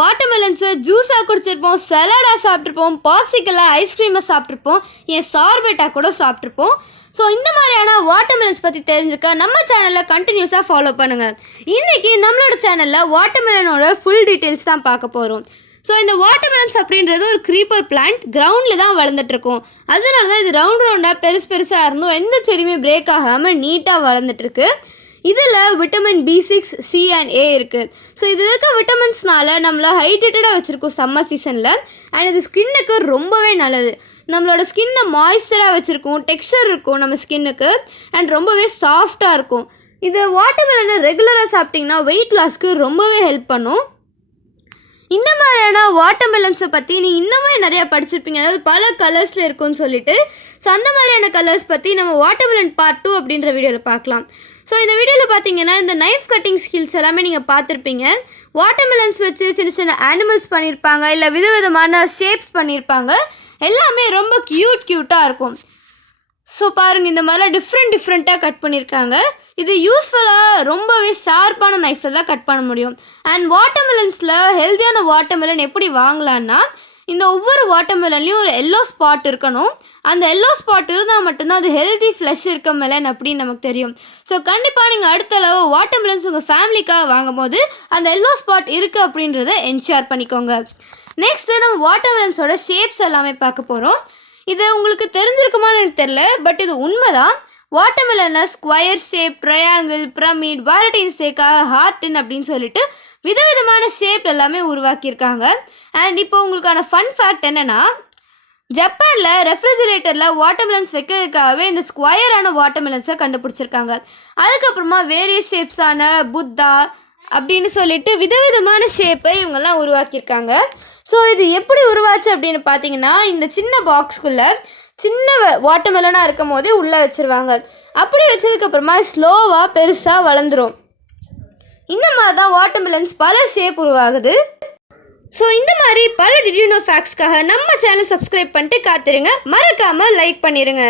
வாட்டர்மெலன்ஸை ஜூஸாக குடிச்சிருப்போம், சலாடாக சாப்பிட்ருப்போம், பாப்சிக்கலாக ஐஸ்கிரீமை சாப்பிட்ருப்போம், ஏன் சார்பேட்டாக கூட சாப்பிட்ருப்போம். ஸோ இந்த மாதிரியான வாட்டர்மெலன்ஸ் பற்றி தெரிஞ்சுக்க நம்ம சேனலில் கண்டினியூஸாக ஃபாலோ பண்ணுங்கள். இன்றைக்கி நம்மளோட சேனலில் வாட்டர்மெலனோட ஃபுல் டீட்டெயில்ஸ் தான் பார்க்க போகிறோம். ஸோ இந்த வாட்டர்மெலன்ஸ் அப்படின்றது ஒரு க்ரீப்பர் பிளான்ட், கிரவுண்டில் தான் வளர்ந்துட்டுருக்கும். அதனால தான் இது ரவுண்டாக பெருசாக இருந்தும் எந்த செடியுமே பிரேக் ஆகாமல் நீட்டாக வளர்ந்துட்டுருக்கு. இதில் vitamin B6, C and A இருக்குது. ஸோ இது இருக்க விட்டமின்ஸ்னால நம்மளை ஹைட்ரேட்டடாக வச்சுருக்கோம் சம்மர் சீசனில். அண்ட் இது ஸ்கின்னுக்கு ரொம்பவே நல்லது. நம்மளோட ஸ்கின்னை மாய்ஸ்சராக வச்சுருக்கோம், டெக்ஸ்சர் இருக்கும் நம்ம ஸ்கின்னுக்கு, அண்ட் ரொம்பவே சாஃப்டாக இருக்கும். இது வாட்டர்மெலனை ரெகுலராக சாப்பிட்டிங்கன்னா வெயிட் லாஸ்க்கு ரொம்பவே ஹெல்ப் பண்ணும். இந்த மாதிரியான வாட்டர்மெலன்ஸை பற்றி நீ இன்னுமே நிறையா படிச்சிருப்பீங்க, அதாவது பல கலர்ஸில் இருக்கும்னு சொல்லிட்டு. ஸோ அந்த மாதிரியான கலர்ஸ் பற்றி நம்ம வாட்டர்மெலன் பார்ட் 2 அப்படின்ற வீடியோவில் பார்க்கலாம். ஸோ இந்த வீடியோவில் பார்த்தீங்கன்னா இந்த நைஃப் கட்டிங் ஸ்கில்ஸ் எல்லாமே நீங்கள் பார்த்துருப்பீங்க. வாட்டர்மெலன்ஸ் வச்சு சின்ன சின்ன அனிமல்ஸ் பண்ணியிருப்பாங்க, இல்லை விதவிதமான ஷேப்ஸ் பண்ணியிருப்பாங்க. எல்லாமே ரொம்ப க்யூட்டாக இருக்கும். ஸோ பாருங்கள், இந்த மாதிரிலாம் டிஃப்ரெண்ட்டாக கட் பண்ணியிருக்காங்க. இது யூஸ்ஃபுல்லாக ரொம்பவே ஷார்ப்பான நைஃப்பில் தான் கட் பண்ண முடியும். அண்ட் வாட்டர்மெலன்ஸில் ஹெல்த்தியான வாட்டர்மெலன் எப்படி வாங்கலான்னா, இந்த ஒவ்வொரு வாட்டர்மெலன்லேயும் ஒரு எல்லோ ஸ்பாட் இருக்கணும். அந்த எல்லோ ஸ்பாட் இருந்தால் மட்டும்தான் அது ஹெல்தி ஃப்ளஷ் இருக்க மெலன் அப்படின்னு நமக்கு தெரியும். ஸோ கண்டிப்பாக நீங்கள் அடுத்த அளவு வாட்டர்மெலன்ஸ் உங்கள் ஃபேமிலிக்காக வாங்கும் போது அந்த எல்லோ ஸ்பாட் இருக்குது அப்படின்றத என்ஷூர் பண்ணிக்கோங்க. நெக்ஸ்ட்டு நம்ம வாட்டர்மெலன்ஸோட ஷேப்ஸ் எல்லாமே பார்க்க போகிறோம். இது உங்களுக்கு தெரிஞ்சிருக்குமான்னு எனக்கு தெரில, பட் இது உண்மைதான். வாட்டர்மெலனை ஸ்கொயர் ஷேப், ட்ரையாங்கிள், பிரமிட், வாரட்டின் சேக்கா, ஹார்டின் அப்படின்னு சொல்லிட்டு விதவிதமான ஷேப் எல்லாமே உருவாக்கியிருக்காங்க. அண்ட் இப்போ உங்களுக்கான ஃபன் ஃபேக்ட் என்னென்னா, ஜப்பானில் ரெஃப்ரிஜிரேட்டரில் வாட்டர்மெலன்ஸ் வைக்கிறதுக்காகவே இந்த ஸ்கொயரான வாட்டர்மெலன்ஸை கண்டுபிடிச்சிருக்காங்க. அதுக்கப்புறமா வேரியஸ் ஷேப்ஸான புத்தா அப்படின்னு சொல்லிட்டு விதவிதமான ஷேப்பை இவங்கெல்லாம் உருவாக்கியிருக்காங்க. ஸோ இது எப்படி உருவாச்சு அப்படின்னு பார்த்தீங்கன்னா, இந்த சின்ன பாக்ஸ்குள்ளே சின்ன வாட்டர்மெலனாக இருக்கும் போதே உள்ளே வச்சுருவாங்க. அப்படி வச்சதுக்கப்புறமா ஸ்லோவாக பெருசாக வளர்ந்துடும். இந்த மாதிரி தான் வாட்டர்மெலன்ஸ் பல ஷேப் உருவாகுது. ஸோ இந்த மாதிரி பல டிட் யூ நோ ஃபேக்ட்ஸ்க்காக நம்ம சேனல் சப்ஸ்கிரைப் பண்ணிட்டு காத்துருங்க. மறக்காமல் லைக் பண்ணிடுங்க.